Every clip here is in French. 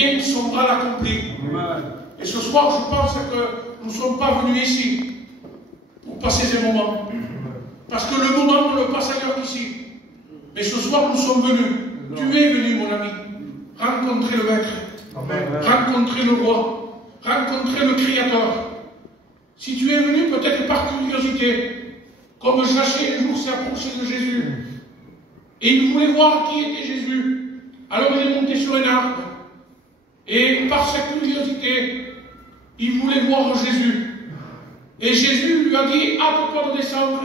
bien son bras l'accomplit. Et ce soir, je pense que nous ne sommes pas venus ici pour passer ces moments. Parce que le moment ne le passe ailleurs qu'ici. Mais ce soir, nous sommes venus. Tu es venu, mon ami, rencontrer le Maître, rencontrer le Roi, rencontrer le Créateur. Si tu es venu peut-être par curiosité, comme Zachée un jour s'est approché de Jésus, et il voulait voir qui était Jésus, alors il est monté sur un arbre, et par sa curiosité, il voulait voir Jésus. Et Jésus lui a dit, hâte-toi de descendre,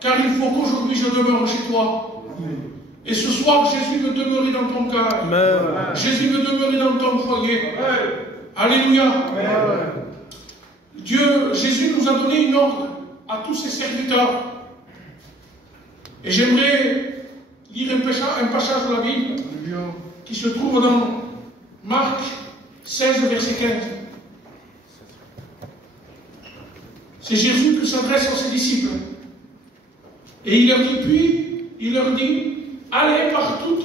car il faut qu'aujourd'hui je demeure chez toi. Et ce soir, Jésus veut demeurer dans ton cœur. Jésus veut demeurer dans ton foyer. Alléluia. Jésus nous a donné une ordre à tous ses serviteurs. Et j'aimerais lire un passage de la Bible qui se trouve dans Marc 16, verset 15. C'est Jésus qui s'adresse à ses disciples. Et il leur dit, allez par tout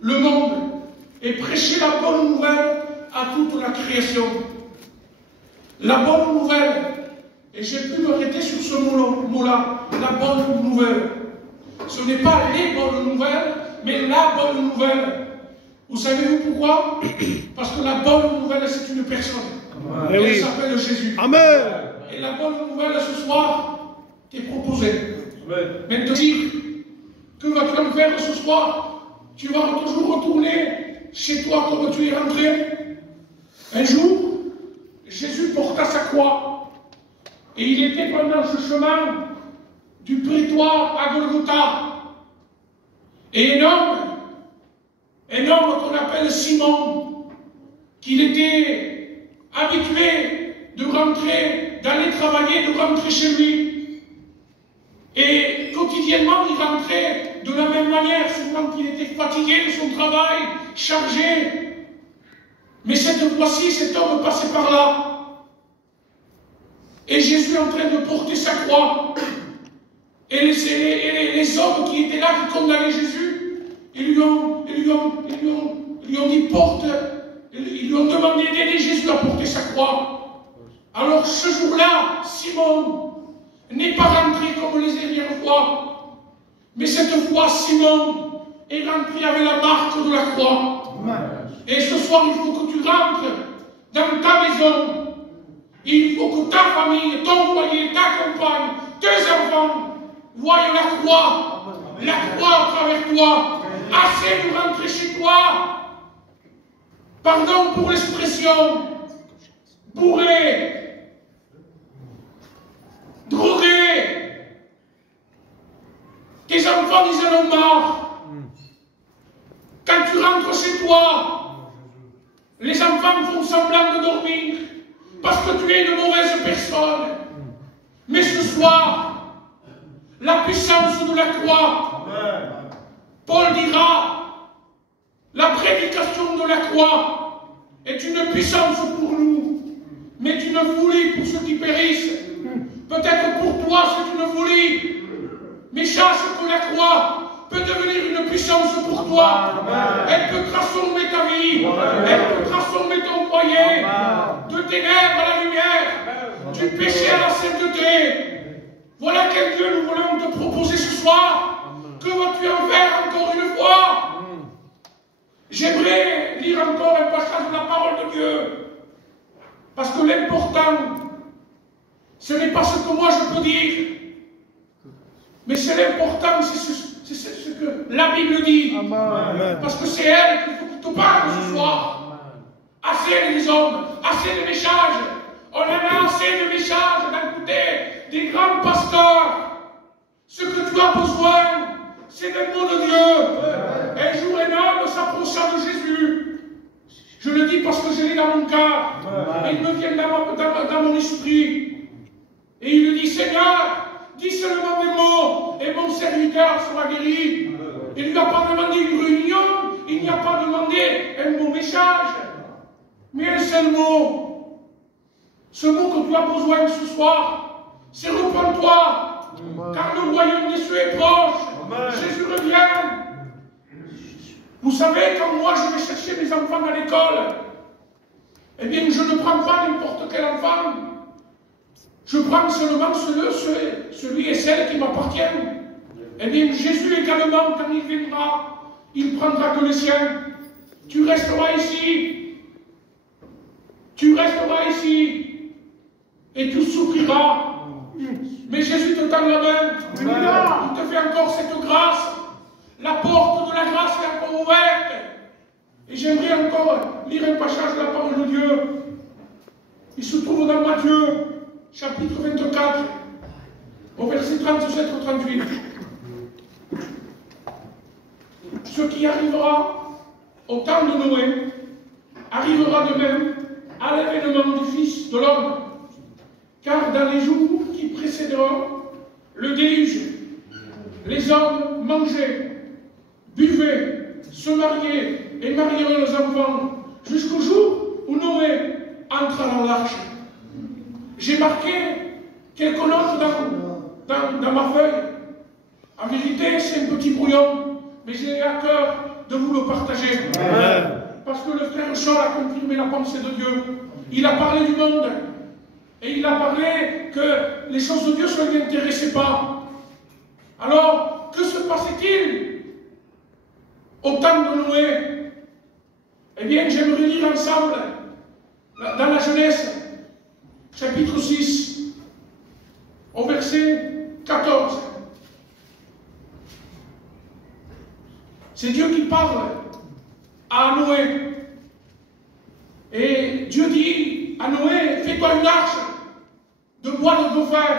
le monde et prêchez la bonne nouvelle à toute la création. La bonne nouvelle, et j'ai pu m'arrêter sur ce mot-là, la bonne nouvelle. Ce n'est pas les bonnes nouvelles, mais la bonne nouvelle. Vous savez pourquoi? Parce que la bonne nouvelle, c'est une personne. Elle s'appelle Jésus. Amen. Et la bonne nouvelle ce soir t'est proposée. Maintenant, que vas-tu en faire ce soir? Tu vas toujours retourner chez toi comme tu es rentré. Un jour, Jésus porta sa croix. Et il était pendant ce chemin du prétoire à Golgotha. Et un homme qu'on appelle Simon, qu'il était habitué de rentrer, d'aller travailler, de rentrer chez lui. Et quotidiennement, il rentrait de la même manière, souvent qu'il était fatigué de son travail, chargé. Mais cette fois-ci, cet homme passait par là. Et Jésus est en train de porter sa croix. Et les hommes qui étaient là, qui condamnaient Jésus, ils lui ont dit porte, ils lui ont demandé d'aider Jésus à porter sa croix. Alors ce jour-là, Simon n'est pas rentré comme les dernières fois, mais cette fois, Simon est rentré avec la marque de la croix. Et ce soir, il faut que tu rentres dans ta maison. Il faut que ta famille, ton foyer, ta compagne, tes enfants voient la croix à travers toi. Assez de rentrer chez toi. Pardon pour l'expression. Bourré, drogué. Tes enfants, ils en ont marre. Quand tu rentres chez toi, les enfants font semblant de dormir parce que tu es une mauvaise personne. Mais ce soir, la puissance de la croix, Paul dira, la prédication de la croix est une puissance pour nous, mais une folie pour ceux qui périssent. Peut-être pour toi c'est une folie, mais sache que la croix peut devenir une puissance pour toi. Elle peut transformer ta vie. Elle peut transformer ton foyer. De ténèbres à la lumière. Du péché à la sainteté. Voilà quel Dieu nous voulons te proposer ce soir. Que vas-tu en faire encore une fois? J'aimerais lire encore un passage de la parole de Dieu. Parce que l'important, ce n'est pas ce que moi je peux dire. Mais c'est l'important, c'est ce que la Bible dit. Amen. Parce que c'est elle qu'il faut qu'il te parle ce soir. Assez des hommes, assez de messages. On en a assez de messages d'écouter des grands pasteurs. Ce que tu as besoin, c'est des mots de Dieu. Un jour, un homme s'approcha de Jésus. Je le dis parce que je l'ai dans mon cœur. Il me vient dans mon esprit. Et il lui dit, Seigneur, dis seulement des mots et mon serviteur sera guéri. Il ne lui a pas demandé une réunion, il n'y a pas demandé un beau message, mais un seul mot. Ce mot que tu as besoin ce soir, c'est repens-toi, car le royaume des cieux est proche. Jésus revient. Vous savez, quand moi je vais chercher mes enfants à l'école, eh bien je ne prends pas n'importe quel enfant. Je prends seulement celui et celle qui m'appartiennent. Eh bien Jésus également, quand il viendra, il prendra que les siens. Tu resteras ici. Tu resteras ici. Et tu souffriras. Mais Jésus te tend la main. Il te fait encore cette grâce. La porte de la grâce est encore ouverte. Et j'aimerais encore lire un passage de la parole de Dieu. Il se trouve dans Matthieu, chapitre 24, au verset 37-38. Ce qui arrivera au temps de Noé arrivera de même à l'avènement du Fils de l'homme. Car dans les jours qui précéderont le déluge, les hommes mangeaient, buvaient, se mariaient et mariaient leurs enfants jusqu'au jour où Noé entra dans l'arche. J'ai marqué quelques notes dans ma feuille. En vérité, c'est un petit brouillon, mais j'ai à cœur de vous le partager. Parce que le frère Charles a confirmé la pensée de Dieu. Il a parlé du monde. Et il a parlé que les choses de Dieu ne lui intéressaient pas. Alors, que se passait-il au temps de Noé? Eh bien, j'aimerais lire ensemble dans la Genèse, chapitre 6, au verset 14. C'est Dieu qui parle à Noé. Et Dieu dit à Noé, fais-toi une arche de bois de gopher.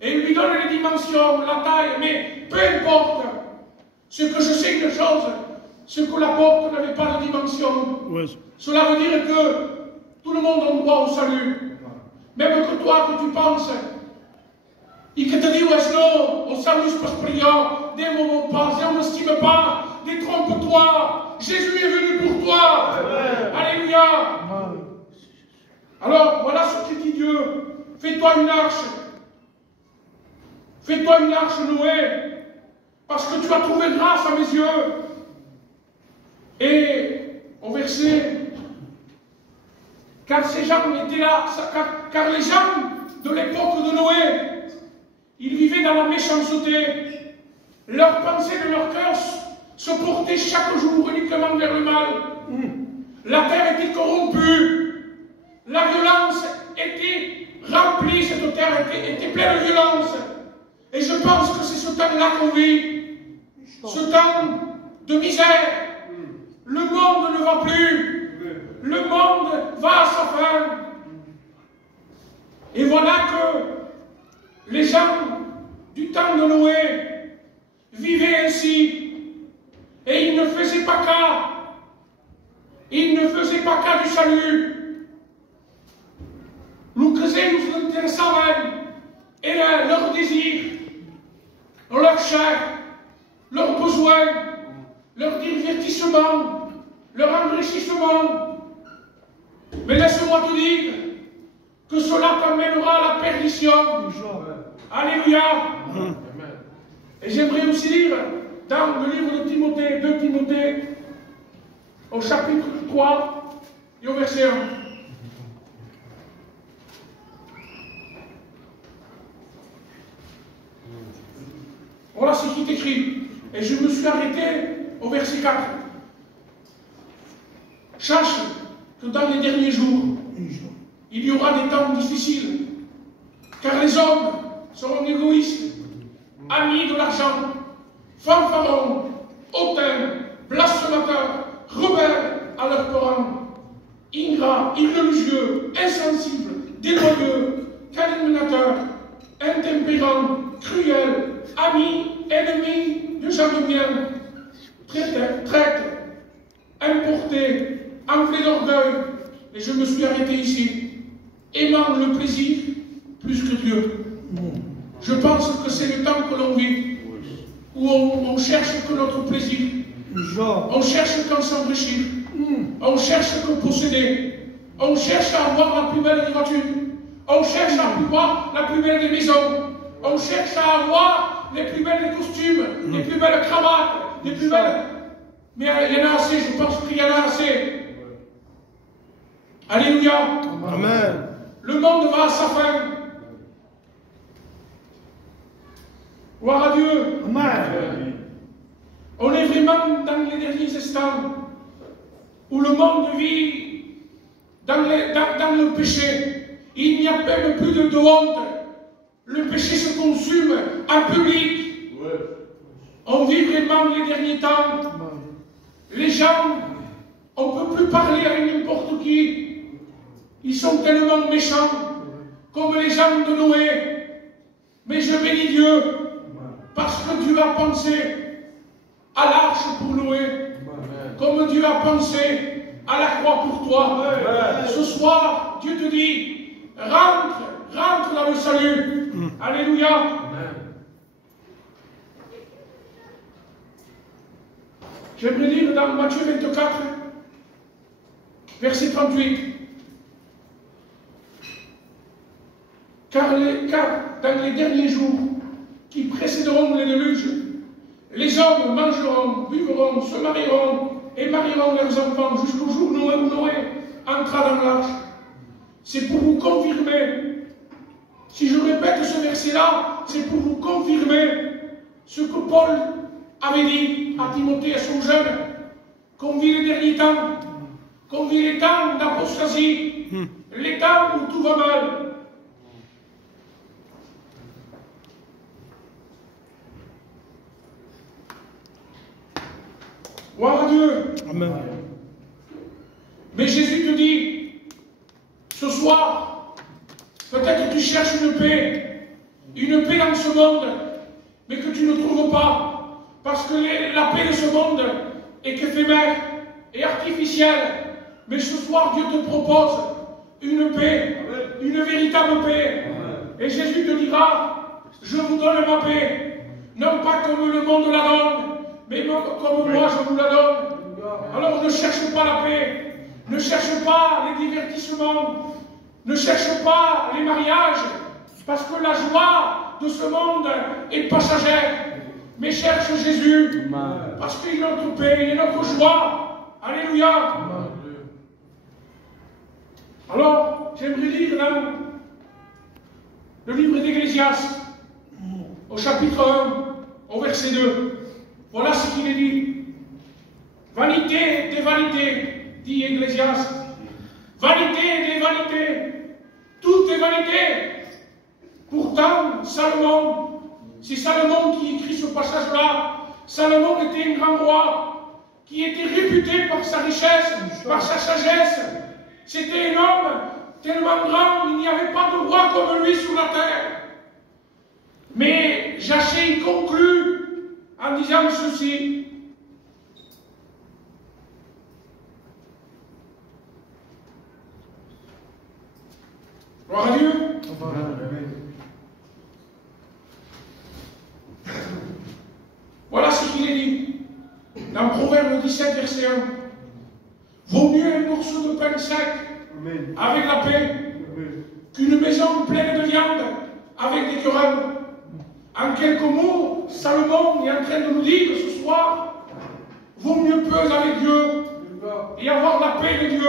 Et il lui donne les dimensions, la taille, mais peu importe. Ce que je sais une chose, c'est que la porte n'avait pas de dimension. Oui. Cela veut dire que tout le monde a droit au salut. Même que toi, que tu penses, et que te dis, ouais, non, au salut per prière, des moments passés, on ne stime pas, détrompe-toi, Jésus est venu pour toi. Alléluia. Alors, voilà ce que dit Dieu. Fais-toi une arche. Fais-toi une arche, Noé, parce que tu as trouvé grâce à mes yeux. Et au verset, car ces gens étaient là, car les gens de l'époque de Noé, ils vivaient dans la méchanceté. Leurs pensées de leur cœur se portaient chaque jour uniquement vers le mal. La terre était corrompue. La violence était remplie, cette terre était pleine de violence. Et je pense que c'est ce temps-là qu'on vit. Ce temps de misère. Le monde ne va plus. Le monde va à sa fin. Et voilà que les gens du temps de Noé vivaient ainsi. Et ils ne faisaient pas cas. Ils ne faisaient pas cas du salut. Nous nous intéressons et leur désir, leur chair, leurs besoins, leur divertissement, leur enrichissement. Mais laisse-moi te dire que cela t'amènera à la perdition. Alléluia. Et j'aimerais aussi lire dans le livre de Timothée, 2 Timothée, au chapitre 3 et au verset 1. Voilà ce qui est écrit. Et je me suis arrêté au verset 4. Sache que dans les derniers jours, il y aura des temps difficiles, car les hommes seront égoïstes, amis de l'argent, fanfarons, hautains, blasphémateurs, rebelles à leurs parents, ingrats, irreligieux, insensibles, déloyaux, calomniateurs, intempérants, cruels, amis, ennemis de gens de bien, traîtres, importés, enflés d'orgueil. Et je me suis arrêté ici, aimant le plaisir plus que Dieu. Je pense que c'est le temps que l'on vit, où on cherche que notre plaisir, on cherche qu'à s'enrichir, on cherche que posséder, on cherche à avoir la plus belle des voitures, on cherche à avoir la plus belle des maisons, on cherche à avoir les plus belles des costumes, les plus belles cravates, les plus belles... Mais il y en a assez, je pense qu'il y en a assez. Alléluia. Amen. Le monde va à sa fin. Gloire à Dieu. Amen. On est vraiment dans les derniers instants où le monde vit dans le péché. Il n'y a même plus de honte. Le péché se consume en public. On vit vraiment les derniers temps. Les gens, on ne peut plus parler avec n'importe qui. Ils sont tellement méchants, comme les gens de Noé. Mais je bénis Dieu, parce que Dieu a pensé à l'arche pour Noé, comme Dieu a pensé à la croix pour toi. Ce soir, Dieu te dit, rentre dans le salut. Alléluia. J'aimerais lire dans Matthieu 24, verset 38. Car dans les derniers jours qui précéderont les déluges, les hommes mangeront, buveront, se marieront et marieront leurs enfants jusqu'au jour où Noé entra dans l'arche. C'est pour vous confirmer, si je répète ce verset-là, c'est pour vous confirmer ce que Paul avait dit à Timothée, à son jeune, qu'on vit les derniers temps, qu'on vit les temps d'apostasie, les temps où tout va mal. Gloire à Dieu. Amen. Mais Jésus te dit, ce soir, peut-être que tu cherches une paix dans ce monde, mais que tu ne trouves pas. Parce que la paix de ce monde est qu'éphémère et artificielle. Mais ce soir, Dieu te propose une paix, une véritable paix. Et Jésus te dira, je vous donne ma paix. Non pas comme le monde la donne, mais comme moi je vous la donne. Alors ne cherche pas la paix, ne cherche pas les divertissements, ne cherche pas les mariages, parce que la joie de ce monde est passagère. Mais cherche Jésus, parce qu'il est notre paix, il est notre joie. Alléluia. Alors, j'aimerais lire dans le livre d'Ecclésiaste, au chapitre 1, au verset 2. Voilà ce qu'il est dit. Vanité des vanités, dit Ecclésiaste. Vanité des vanités. Tout est vanité. Pourtant, Salomon, c'est Salomon qui écrit ce passage-là. Salomon était un grand roi qui était réputé par sa richesse, par sa sagesse. C'était un homme tellement grand, il n'y avait pas de roi comme lui sur la terre. Mais Jachée conclut en disant ceci. Gloire à Dieu. Voilà ce qu'il est dit dans Proverbe 17, verset 1. Vaut mieux un morceau de pain sec avec la paix qu'une maison pleine de viande avec des querelles. En quelques mots, Salomon est en train de nous dire ce soir, vaut mieux peser avec Dieu et avoir la paix de Dieu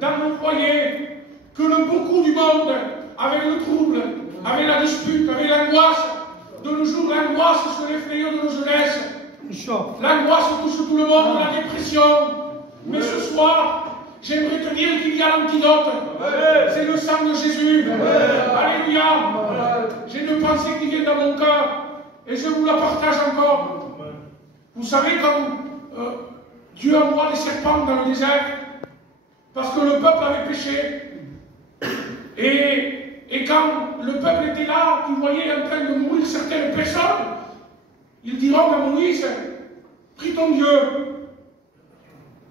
dans nos foyers que le beaucoup du monde avec le trouble, avec la dispute, avec l'angoisse. De nos jours, l'angoisse c'est les fléaux de nos jeunesse. L'angoisse touche tout le monde, la dépression. Mais ce soir, j'aimerais te dire qu'il y a l'antidote. C'est le sang de Jésus. Alléluia. J'ai une pensée qui vient dans mon cœur et je vous la partage encore. Vous savez, quand Dieu envoie des serpents dans le désert, parce que le peuple avait péché. Et quand le peuple était là, il voyait en train de mourir certaines personnes, ils diront à Moïse, prie ton Dieu.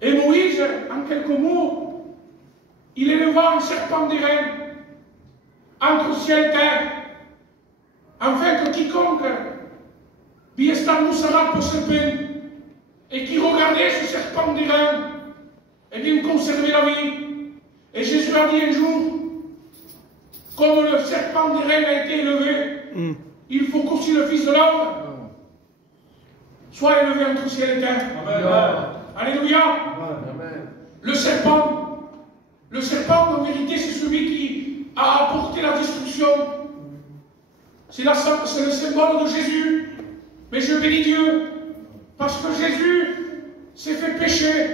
Et Moïse, en quelques mots, il éleva un serpent d'airain entre ciel et terre, afin que quiconque biestan sera pour ce pain, et qui regardait ce serpent d'airain, eh bien conservait la vie. Et Jésus a dit un jour, comme le serpent d'airain a été élevé, il faut qu'aussi le Fils de l'homme soit élevé entre ciel et terre. Amen. Alléluia. Amen. Le serpent, en vérité, c'est celui qui a apporté la destruction. C'est le symbole de Jésus. Mais je bénis Dieu, parce que Jésus s'est fait pécher,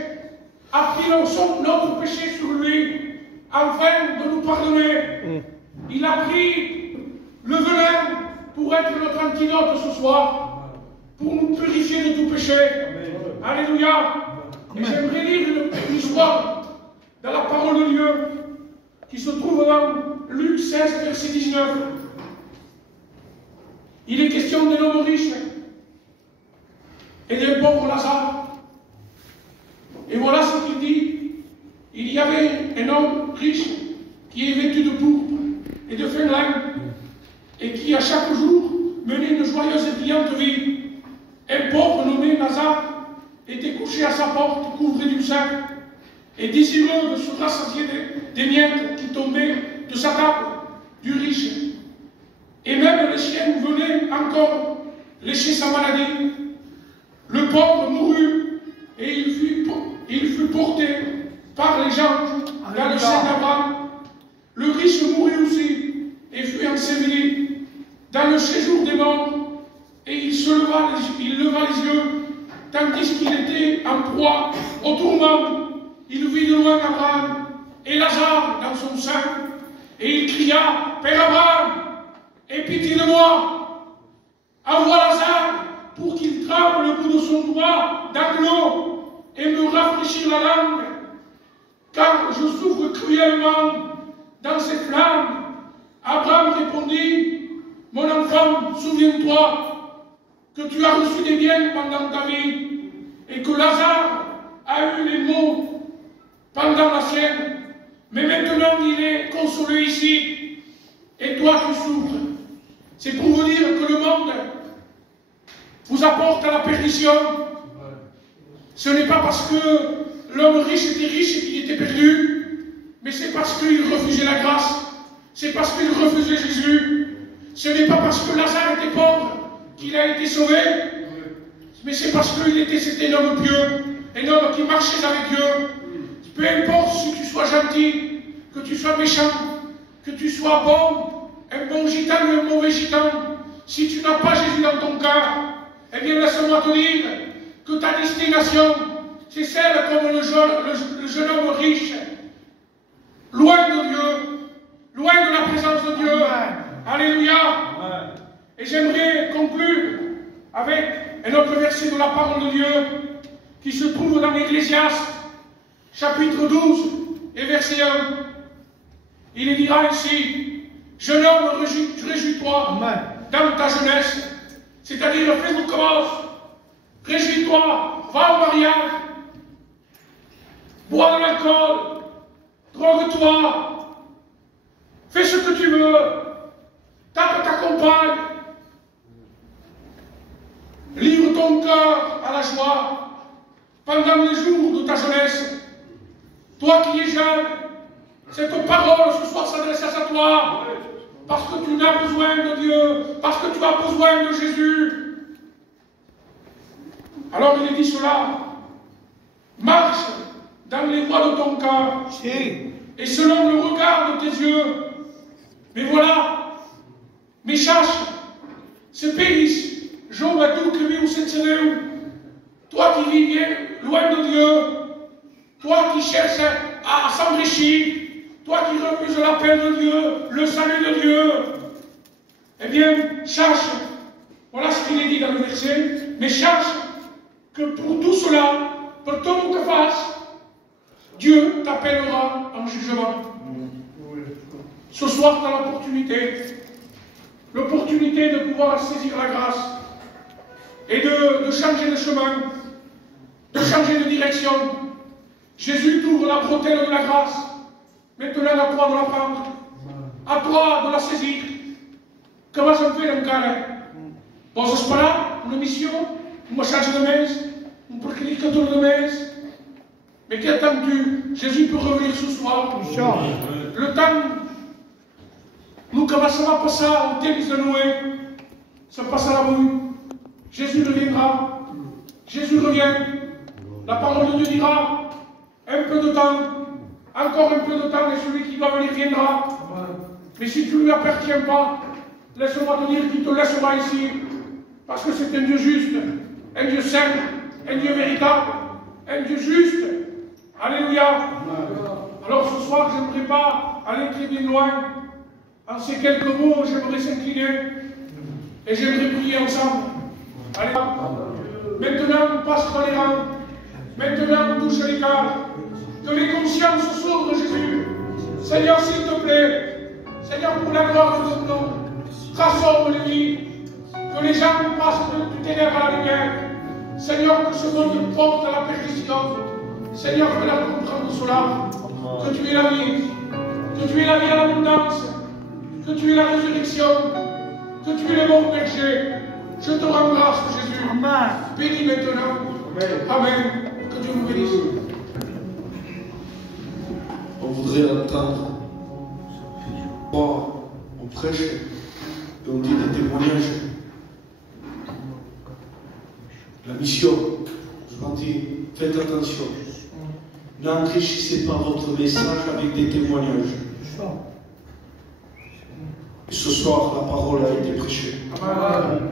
a pris notre péché sur lui, afin de nous pardonner. Il a pris le venin pour être notre antidote ce soir, pour nous purifier de tout péché. Alléluia. Et j'aimerais lire une histoire dans la parole de Dieu qui se trouve dans Luc 16, verset 19. Il est question d'un homme riche et d'un pauvre Lazare. Et voilà ce qu'il dit. Il y avait un homme riche qui est vêtu de pourpre et de fin lin et qui à chaque jour menait une joyeuse et brillante vie. Un pauvre nommé Lazare était couché à sa porte, couvré d'une sein, et désireux de se rassasier des miettes qui tombaient de sa table, du riche. Et même les chiens venaient encore lécher sa maladie. Le pauvre mourut, et il fut porté par les gens dans le sein d'Abraham. Le riche mourut aussi, et fut enseveli dans le séjour des morts, et il leva les yeux, tandis qu'il était en proie au tourment. Il vit de loin Abraham et Lazare dans son sein, et il cria, « Père Abraham, aie pitié de moi, envoie Lazare pour qu'il trempe le bout de son doigt dans l'eau et me rafraîchir la langue, car je souffre cruellement dans ces flammes. » Abraham répondit, « Mon enfant, souviens-toi que tu as reçu des biens pendant ta vie, et que Lazare a eu les maux pendant la sienne, mais maintenant il est consolé ici, et toi tu souffres. » C'est pour vous dire que le monde vous apporte à la perdition. Ce n'est pas parce que l'homme riche était riche et qu'il était perdu, mais c'est parce qu'il refusait la grâce, c'est parce qu'il refusait Jésus. Ce n'est pas parce que Lazare était pauvre qu'il a été sauvé, mais c'est parce qu'il c'était un homme pieux, un homme qui marchait avec Dieu. Peu importe si tu sois gentil, que tu sois méchant, que tu sois bon, un bon gitan ou un mauvais gitan, si tu n'as pas Jésus dans ton cœur, eh bien laisse-moi te dire que ta destination, c'est celle comme le jeune homme riche, loin de Dieu, loin de la présence de Dieu. Alléluia. Et j'aimerais conclure avec un autre verset de la parole de Dieu qui se trouve dans l'Ecclésiaste, chapitre 12 et verset 1. Il est dira ainsi, « Jeune homme, réjouis-toi dans ta jeunesse. » C'est-à-dire, fais vos commences, réjouis-toi, va au mariage, bois de l'alcool, drogue-toi, fais ce que tu veux, tape ta compagne, livre ton cœur à la joie pendant les jours de ta jeunesse. Toi qui es jeune, cette parole ce soir s'adresse à toi, parce que tu as besoin de Dieu, parce que tu as besoin de Jésus. Alors il est dit cela, marche dans les voies de ton cœur, et selon le regard de tes yeux. Mais voilà, mes chaches se périssent, Job a tout que lui ou cette semaine. Toi qui vis bien loin de Dieu, toi qui cherches à s'enrichir, toi qui refuses l'appel de Dieu, le salut de Dieu, eh bien, sache, voilà ce qu'il est dit dans le verset, mais sache que pour tout cela, pour tout que fasse, Dieu t'appellera en jugement. Ce soir, tu as l'opportunité de pouvoir saisir la grâce et de changer de chemin, de changer de direction. Jésus t'ouvre la bretelle de la grâce. Maintenant, à toi de la prendre, à toi de la saisir. Comment ça me fait un câlin? Poses esperar una missió, un messatge de més, un predicateur de més. Mais qu'attends-tu? Jésus peut revenir ce soir. Le temps, nous, comment ça va passer au temps de Noé, ça passera à vous. Jésus reviendra. Jésus revient. La parole de Dieu dira, un peu de temps, encore un peu de temps, et celui qui doit venir viendra. Mais si tu ne lui appartiens pas, laisse-moi te dire qu'il te laissera ici, parce que c'est un Dieu juste, un Dieu saint, un Dieu véritable, un Dieu juste. Alléluia. Alors ce soir, je n'aimerais pas aller très bien loin. En ces quelques mots, j'aimerais s'incliner et j'aimerais prier ensemble. Allez, maintenant, on passe dans les rangs. Maintenant, on touche les cœurs. Que les consciences s'ouvrent, Jésus. Seigneur, s'il te plaît, Seigneur, pour la gloire de ton nom, transforme les vies. Que les gens passent du ténèbre à la lumière. Seigneur, que ce monde porte à la perdition. Seigneur, fais-leur comprendre cela. Que tu es la vie. Que tu es la vie à l'abondance. Que tu es la résurrection. Que tu es le bon berger. Je te rends grâce, Jésus. Amen. Bénis maintenant. Amen. Amen. Que Dieu vous bénisse. On voudrait entendre. On prêche et on dit des témoignages. La mission, je vous dis, faites attention. N'enrichissez pas votre message avec des témoignages. Et ce soir, la parole a été prêchée. Amen.